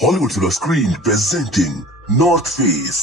Hollywood silver screen presenting north face.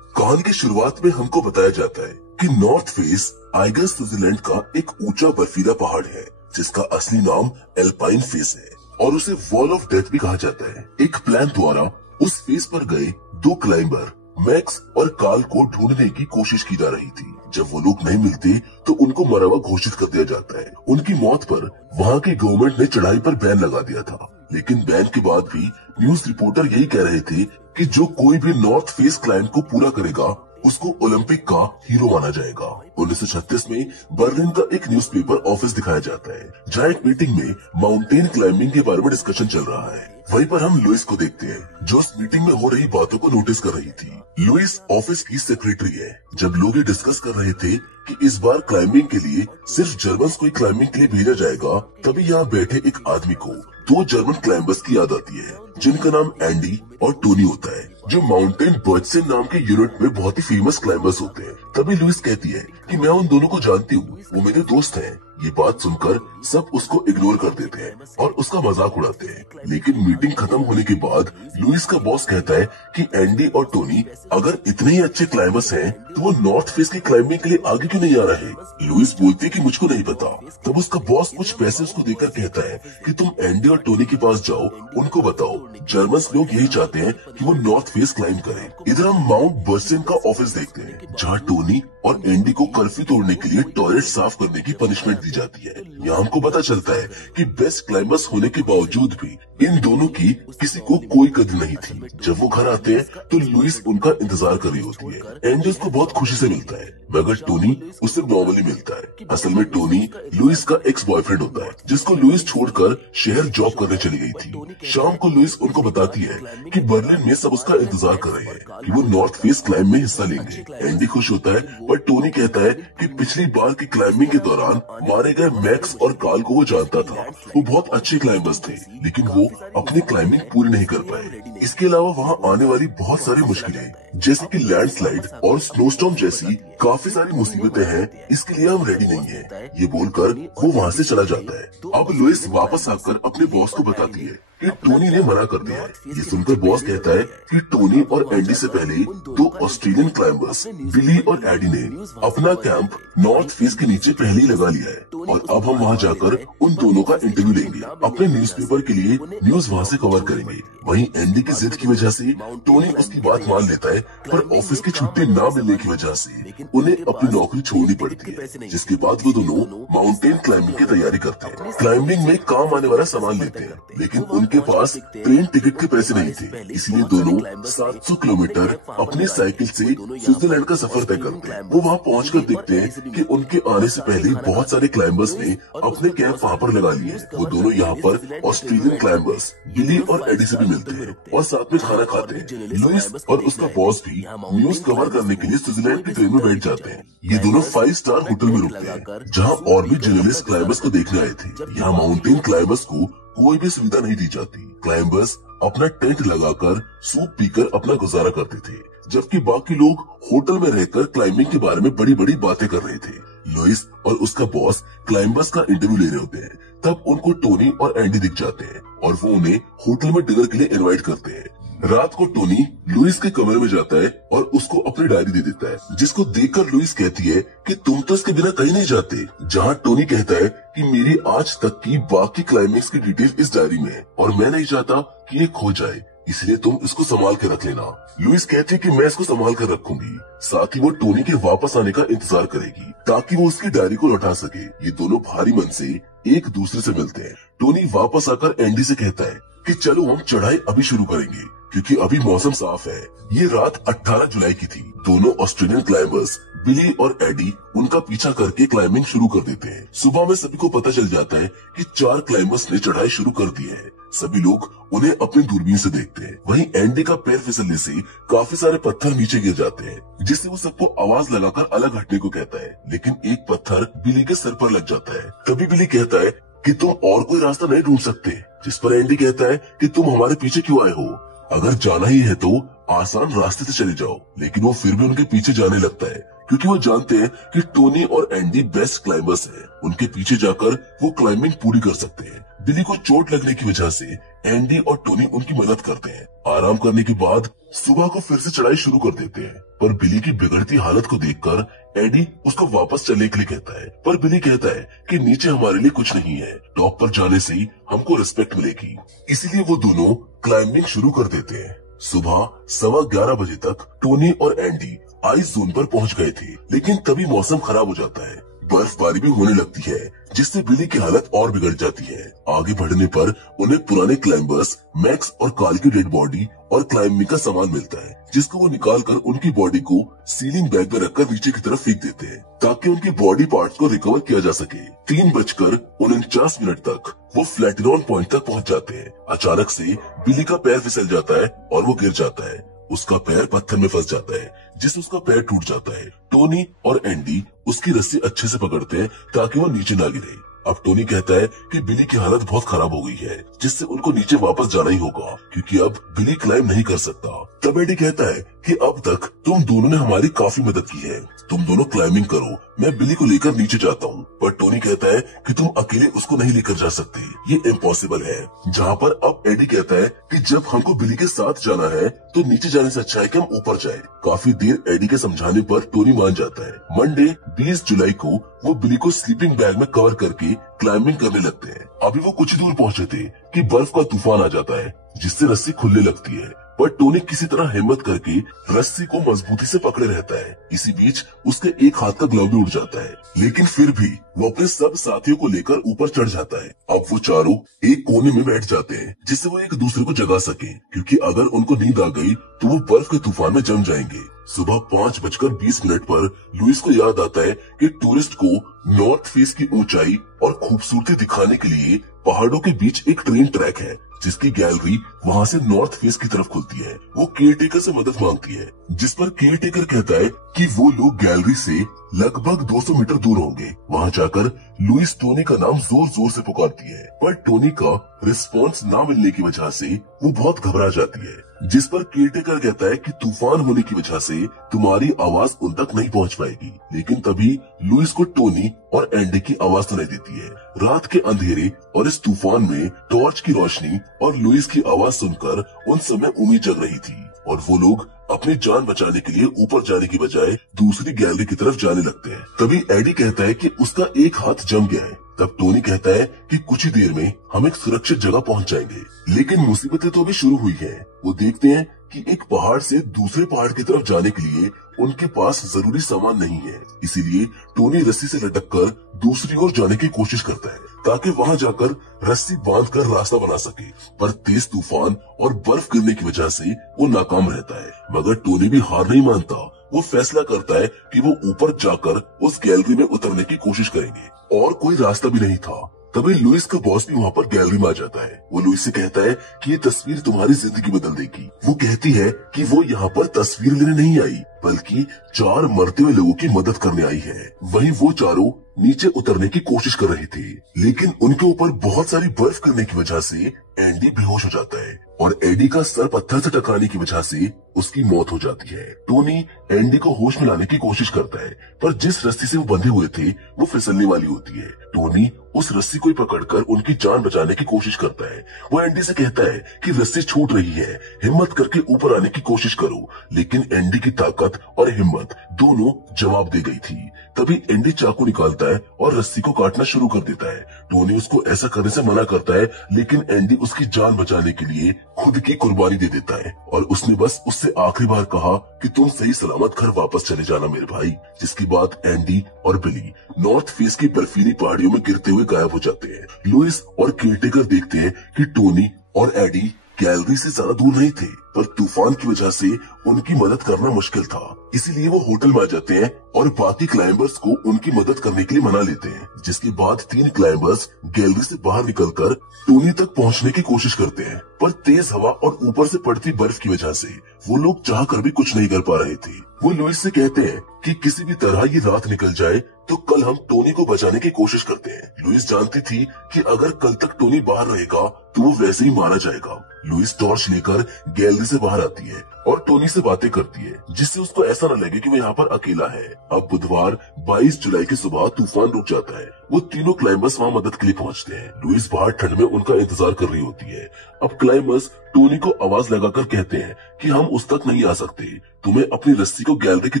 कहानी की शुरुआत में हमको बताया जाता है कि नॉर्थ फेस आइगर स्विट्जरलैंड का एक ऊंचा बर्फीला पहाड़ है जिसका असली नाम एल्पाइन फेस है और उसे वॉल ऑफ डेथ भी कहा जाता है। एक प्लान द्वारा उस फेस पर गए दो क्लाइंबर मैक्स और कार्ल को ढूंढने की कोशिश की जा रही थी। जब वो लोग नहीं मिलते तो उनको मरा हुआ घोषित कर दिया जाता है। उनकी मौत पर वहाँ की गवर्नमेंट ने चढ़ाई पर बैन लगा दिया था, लेकिन बैन के बाद भी न्यूज रिपोर्टर यही कह रहे थे कि जो कोई भी नॉर्थ फेस क्लाइंब को पूरा करेगा उसको ओलंपिक का हीरो माना जाएगा। 1936 में बर्लिन का एक न्यूज़पेपर ऑफिस दिखाया जाता है जहाँ एक मीटिंग में माउंटेन क्लाइंबिंग के बारे में डिस्कशन चल रहा है। वहीं पर हम लुइस को देखते हैं जो उस मीटिंग में हो रही बातों को नोटिस कर रही थी। लुइस ऑफिस की सेक्रेटरी है। जब लोग ये डिस्कस कर रहे थे कि इस बार क्लाइंबिंग के लिए सिर्फ जर्मन्स को ही क्लाइंबिंग के लिए भेजा जाएगा, तभी यहाँ बैठे एक आदमी को दो जर्मन क्लाइंबर्स की याद आती है जिनका नाम एंडी और टोनी होता है, जो माउंटेन बर्चसन नाम के यूनिट में बहुत ही फेमस क्लाइंबर्स होते हैं। तभी लुइस कहती है कि मैं उन दोनों को जानती हूँ, वो मेरे दोस्त हैं। ये बात सुनकर सब उसको इग्नोर कर देते हैं और उसका मजाक उड़ाते हैं। लेकिन मीटिंग खत्म होने के बाद लुइस का बॉस कहता है कि एंडी और टोनी अगर इतने ही अच्छे क्लाइंबर्स हैं तो वो नॉर्थ फेस की क्लाइंबिंग के लिए आगे क्यों नहीं आ रहे। लुइस बोलती है कि मुझको नहीं पता। तब उसका बॉस कुछ पैसे उसको देकर कहता है कि तुम एंडी और टोनी के पास जाओ, उनको बताओ जर्मन्स लोग यही चाहते हैं कि वो नॉर्थ फेस क्लाइंब करें। इधर हम माउंट बर्चसन का ऑफिस देखते हैं जहाँ टोनी और एंडी को कर्फ्यू तोड़ने के लिए टॉयलेट साफ करने की पनिशमेंट दी जाती है। यहाँ हमको पता चलता है कि बेस्ट क्लाइंबर्स होने के बावजूद भी इन दोनों की किसी को कोई कदर नहीं थी। जब वो घर आते हैं तो लुइस उनका इंतजार कर रही होती है। एंडी उसको बहुत खुशी से मिलता है मगर टोनी उससे नॉर्मली मिलता है। असल में टोनी लुइस का एक्स बॉयफ्रेंड होता है जिसको लुइस छोड़कर शहर जॉब करने चली गई थी। शाम को लुइस उनको बताती है कि बर्लिन में सब उसका इंतजार कर रहे हैं कि वो नॉर्थ फेस क्लाइंब में हिस्सा लेंगे। एंडी खुश होता है पर टोनी कहता है कि पिछली बार की क्लाइंबिंग के दौरान मारे गए मैक्स और कार्ल को वो जानता था। वो बहुत अच्छे क्लाइंबर्स थे लेकिन वो अपनी क्लाइंबिंग पूरी नहीं कर पाए। इसके अलावा वहाँ आने वाली बहुत सारी मुश्किलें जैसे कि लैंडस्लाइड और स्नोस्टॉर्म जैसी काफी सारी मुसीबतें हैं, इसके लिए हम रेडी नहीं है। ये बोलकर वो वहाँ से चला जाता है। अब लुइस वापस आकर अपने बॉस को बताती है कि टोनी ने मना कर दिया है। ये सुनकर बॉस कहता है कि टोनी और एंडी से पहले दो ऑस्ट्रेलियन क्लाइंबर्स बिली और एडी ने अपना कैंप नॉर्थ फेस के नीचे पहले ही लगा लिया है और अब हम वहाँ जाकर उन दोनों का इंटरव्यू लेंगे। अपने न्यूज़पेपर के लिए न्यूज वहाँ से कवर करेंगे। वहीं एंडी की जिद की वजह से टोनी उसकी बात मान लेता है पर ऑफिस की छुट्टी न मिलने की वजह से उन्हें अपनी नौकरी छोड़नी पड़ती है, जिसके बाद वो दोनों माउंटेन क्लाइंबिंग की तैयारी करते हैं। क्लाइंबिंग में काम आने वाला सामान लेते हैं लेकिन उनके पास ट्रेन टिकट के पैसे नहीं थे, इसलिए दोनों 700 किलोमीटर अपनी साइकिल से स्विट्जरलैंड का सफर तय करते हैं। वो वहाँ पहुंचकर देखते हैं कि उनके आने से पहले बहुत सारे क्लाइंबर्स ने अपने कैंप वहाँ पर लगा लिए। वो दोनों यहाँ पर ऑस्ट्रेलियन क्लाइंबर्स बिली और एडी से भी मिलते हैं और साथ में खाना खाते हैं। लुइस और उसका बॉस भी न्यूज कवर करने के लिए स्विट्जरलैंड की ट्रेन में बैठ जाते हैं। ये दोनों 5 स्टार होटल में रुकते हैं जहाँ और भी जर्नलिस्ट क्लाइंबर्स को देखने आए थे। यहाँ माउंटेन क्लाइंबर्स को कोई भी सुविधा नहीं दी जाती। क्लाइंबर्स अपना टेंट लगाकर सूप पीकर अपना गुजारा करते थे, जबकि बाकी लोग होटल में रहकर क्लाइंबिंग के बारे में बड़ी बड़ी बातें कर रहे थे। लुइस और उसका बॉस क्लाइंबर्स का इंटरव्यू ले रहे होते हैं, तब उनको टोनी और एंडी दिख जाते हैं और वो उन्हें होटल में डिनर के लिए इनवाइट करते हैं। रात को टोनी लुइस के कमरे में जाता है और उसको अपनी डायरी दे देता है, जिसको देखकर लुइस कहती है कि तुम तो इसके बिना कहीं नहीं जाते। जहाँ टोनी कहता है कि मेरी आज तक की बाकी क्लाइंबिंग्स की डिटेल इस डायरी में है और मैं नहीं चाहता कि ये खो जाए, इसलिए तुम इसको संभाल के रख लेना। लुइस कहती है कि मैं इसको संभाल कर रखूंगी। साथ ही वो टोनी के वापस आने का इंतजार करेगी ताकि वो उसकी डायरी को लौटा सके। ये दोनों भारी मन से एक दूसरे से मिलते हैं। टोनी वापस आकर एंडी से कहता है कि चलो हम चढ़ाई अभी शुरू करेंगे क्योंकि अभी मौसम साफ है। ये रात 18 जुलाई की थी। दोनों ऑस्ट्रेलियन क्लाइंबर्स बिली और एडी उनका पीछा करके क्लाइंबिंग शुरू कर देते हैं। सुबह में सभी को पता चल जाता है कि 4 क्लाइंबर्स ने चढ़ाई शुरू कर दी है। सभी लोग उन्हें अपनी दूरबीन से देखते हैं। वहीं एंडी का पैर फिसलने से काफी सारे पत्थर नीचे गिर जाते हैं, जिससे वो सबको आवाज लगाकर अलग हटने को कहता है, लेकिन एक पत्थर बिली के सर पर लग जाता है। तभी बिली कहता है कि तुम और कोई रास्ता नहीं ढूंढ सकते, जिस पर एंडी कहता है कि तुम हमारे पीछे क्यों आए हो, अगर जाना ही है तो आसान रास्ते से चले जाओ। लेकिन वो फिर भी उनके पीछे जाने लगता है क्योंकि वो जानते हैं कि टोनी और एंडी बेस्ट क्लाइंबर्स हैं। उनके पीछे जाकर वो क्लाइंबिंग पूरी कर सकते हैं। बिली को चोट लगने की वजह से एंडी और टोनी उनकी मदद करते हैं। आराम करने के बाद सुबह को फिर से चढ़ाई शुरू कर देते हैं, पर बिली की बिगड़ती हालत को देखकर एडी उसको वापस चलने के लिए कहता है, पर बिली कहता है कि नीचे हमारे लिए कुछ नहीं है, टॉप पर जाने से ही हमको रिस्पेक्ट मिलेगी। इसीलिए वो दोनों क्लाइंबिंग शुरू कर देते हैं। सुबह 11:15 बजे तक टोनी और एंडी आइस जोन पर पहुंच गए थे, लेकिन तभी मौसम खराब हो जाता है। बर्फबारी भी होने लगती है, जिससे बिली की हालत और बिगड़ जाती है। आगे बढ़ने पर उन्हें पुराने क्लाइंबर्स मैक्स और कार्ल की डेड बॉडी और क्लाइंबिंग का सामान मिलता है, जिसको वो निकाल कर उनकी बॉडी को सीलिंग बैग में रखकर नीचे की तरफ फेंक देते हैं, ताकि उनकी बॉडी पार्ट्स को रिकवर किया जा सके। 3:49 तक वो फ्लैटिरॉन पॉइंट तक पहुंच जाते हैं। अचानक से बिली का पैर फिसल जाता है और वो गिर जाता है। उसका पैर पत्थर में फंस जाता है, जिससे उसका पैर टूट जाता है। टोनी और एंडी उसकी रस्सी अच्छे से पकड़ते हैं ताकि वो नीचे ना गिरे। अब टोनी कहता है कि बिली की हालत बहुत खराब हो गई है, जिससे उनको नीचे वापस जाना ही होगा, क्योंकि अब बिली क्लाइंब नहीं कर सकता। तब एडी कहता है कि अब तक तुम दोनों ने हमारी काफी मदद की है, तुम दोनों क्लाइंबिंग करो, मैं बिली को लेकर नीचे जाता हूँ। पर टोनी कहता है कि तुम अकेले उसको नहीं लेकर जा सकते, ये इम्पॉसिबल है। जहाँ पर अब एडी कहता है कि जब हमको बिली के साथ जाना है तो नीचे जाने से अच्छा है कि हम ऊपर जाए। काफी देर एडी के समझाने पर टोनी मान जाता है। मंडे 20 जुलाई को वो बिली को स्लीपिंग बैग में कवर करके क्लाइंबिंग करने लगते हैं। अभी वो कुछ दूर पहुंचे थे कि बर्फ का तूफान आ जाता है, जिससे रस्सी खुलने लगती है, पर टोनी किसी तरह हिम्मत करके रस्सी को मजबूती से पकड़े रहता है। इसी बीच उसके एक हाथ का ग्लव भी उड़ जाता है, लेकिन फिर भी वो अपने सब साथियों को लेकर ऊपर चढ़ जाता है। अब वो चारों एक कोने में बैठ जाते हैं, जिससे वो एक दूसरे को जगा सके, क्योंकि अगर उनको नींद आ गई तो वो बर्फ के तूफान में जम जाएंगे। सुबह 5:20 पर लुइस को याद आता है कि टूरिस्ट को नॉर्थ फेस की ऊंचाई और खूबसूरती दिखाने के लिए पहाड़ों के बीच एक ट्रेन ट्रैक है, जिसकी गैलरी वहाँ से नॉर्थ फेस की तरफ खुलती है। वो केयरटेकर से मदद मांगती है, जिस पर केयरटेकर कहता है कि वो लोग गैलरी से लगभग 200 मीटर दूर होंगे। वहाँ जाकर लुइस टोनी का नाम जोर जोर से पुकारती है, पर टोनी का रिस्पॉन्स ना मिलने की वजह से वो बहुत घबरा जाती है, जिस पर केयरटेकर कहता है कि तूफान होने की वजह से तुम्हारी आवाज उन तक नहीं पहुंच पाएगी। लेकिन तभी लुइस को टोनी और एंडी की आवाज सुनाई देती है। रात के अंधेरे और इस तूफान में टॉर्च की रोशनी और लुइस की आवाज सुनकर उन सब में उम्मीद जग रही थी, और वो लोग अपनी जान बचाने के लिए ऊपर जाने की बजाय दूसरी गैलरी की तरफ जाने लगते हैं। तभी एडी कहता है कि उसका एक हाथ जम गया है। तब टोनी कहता है कि कुछ ही देर में हम एक सुरक्षित जगह पहुंच जाएंगे, लेकिन मुसीबतें तो अभी शुरू हुई है। वो देखते हैं कि एक पहाड़ से दूसरे पहाड़ की तरफ जाने के लिए उनके पास जरूरी सामान नहीं है। इसीलिए टोनी रस्सी से लटककर दूसरी ओर जाने की कोशिश करता है, ताकि वहां जाकर रस्सी बांधकर रास्ता बना सके, पर तेज तूफान और बर्फ गिरने की वजह से वो नाकाम रहता है। मगर टोनी भी हार नहीं मानता। वो फैसला करता है कि वो ऊपर जाकर उस गैलरी में उतरने की कोशिश करेंगे, और कोई रास्ता भी नहीं था। तभी लुइस का बॉस भी वहाँ पर गैलरी में आ जाता है। वो लुइस से कहता है कि ये तस्वीर तुम्हारी जिंदगी बदल देगी। वो कहती है कि वो यहाँ पर तस्वीर लेने नहीं आई, बल्कि 4 मरते हुए लोगों की मदद करने आई है। वहीं वो चारों नीचे उतरने की कोशिश कर रहे थे, लेकिन उनके ऊपर बहुत सारी बर्फ गिरने की वजह से एंडी बेहोश हो जाता है, और एडी का सर पत्थर से टकराने की वजह से उसकी मौत हो जाती है। टोनी एंडी को होश में लाने की कोशिश करता है, पर जिस रस्सी से वो बंधे हुए थे वो फिसलने वाली होती है। टोनी उस रस्सी को ही पकड़कर उनकी जान बचाने की कोशिश करता है। वो एंडी से कहता है कि रस्सी छूट रही है, हिम्मत करके ऊपर आने की कोशिश करो, लेकिन एंडी की ताकत और हिम्मत दोनों जवाब दे गई थी। तभी एंडी चाकू निकालता है और रस्सी को काटना शुरू कर देता है। टोनी उसको ऐसा करने से मना करता है, लेकिन एंडी उसकी जान बचाने के लिए खुद की कुर्बानी दे देता है, और उसने बस उससे आखिरी बार कहा कि तुम सही सलामत घर वापस चले जाना मेरे भाई। जिसके बाद एंडी और बिली नॉर्थ फेस की बर्फीली पहाड़ियों में गिरते हुए गायब हो जाते हैं। लुइस और केयरटेकर देखते हैं कि टोनी और एडी गैलरी से ज्यादा दूर नहीं थे, पर तूफान की वजह से उनकी मदद करना मुश्किल था। इसीलिए वो होटल में आ जाते हैं और बाकी क्लाइंबर्स को उनकी मदद करने के लिए मना लेते हैं। जिसके बाद 3 क्लाइंबर्स गैलरी से बाहर निकलकर टोनी तक पहुंचने की कोशिश करते हैं, पर तेज हवा और ऊपर से पड़ती बर्फ की वजह से वो लोग चाह कर भी कुछ नहीं कर पा रहे थे। वो लुइस से कहते हैं कि किसी भी तरह ये रात निकल जाए तो कल हम टोनी को बचाने की कोशिश करते हैं। लुइस जानती थी कि अगर कल तक टोनी बाहर रहेगा तो वो वैसे ही मारा जाएगा। लुइस टॉर्च लेकर गैलरी से बाहर आती है और टोनी से बातें करती है, जिससे उसको ऐसा न लगे कि वो यहाँ पर अकेला है। अब बुधवार 22 जुलाई की सुबह तूफान रुक जाता है। वो तीनों क्लाइंबर्स वहाँ मदद के लिए पहुँचते हैं। लुइस बाहर ठंड में उनका इंतजार कर रही होती है। अब क्लाइंबर्स टोनी को आवाज लगाकर कहते हैं कि हम उस तक नहीं आ सकते, तुम्हें अपनी रस्सी को गैलरी की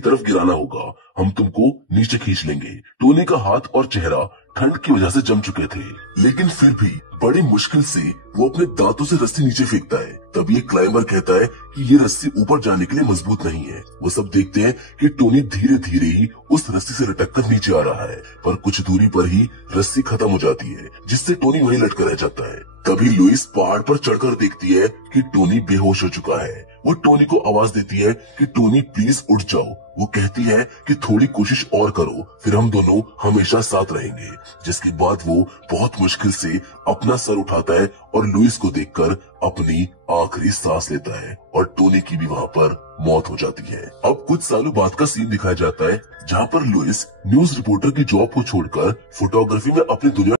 तरफ गिराना होगा, हम तुमको नीचे खींच लेंगे। टोनी का हाथ और चेहरा ठंड की वजह से जम चुके थे, लेकिन फिर भी बड़ी मुश्किल से वो अपने दांतों से रस्सी नीचे फेंकता है। तभी एक क्लाइंबर कहता है कि ये रस्सी ऊपर जाने के लिए मजबूत नहीं है। वो सब देखते हैं कि टोनी धीरे धीरे ही उस रस्सी से लटक कर नीचे आ रहा है, पर कुछ दूरी पर ही रस्सी खत्म हो जाती है, जिससे टोनी वहीं लटका रह जाता है। तभी लुइस पहाड़ पर चढ़कर देखती है कि टोनी बेहोश हो चुका है। वो टोनी को आवाज देती है कि टोनी प्लीज उठ जाओ। वो कहती है कि थोड़ी कोशिश और करो, फिर हम दोनों हमेशा साथ रहेंगे। जिसके बाद वो बहुत मुश्किल से अपना सर उठाता है और लुइस को देखकर अपनी आखिरी सांस लेता है, और टोनी की भी वहाँ पर मौत हो जाती है। अब कुछ सालों बाद का सीन दिखाया जाता है, जहाँ पर लुइस न्यूज रिपोर्टर की जॉब को छोड़कर फोटोग्राफी में अपनी दुनिया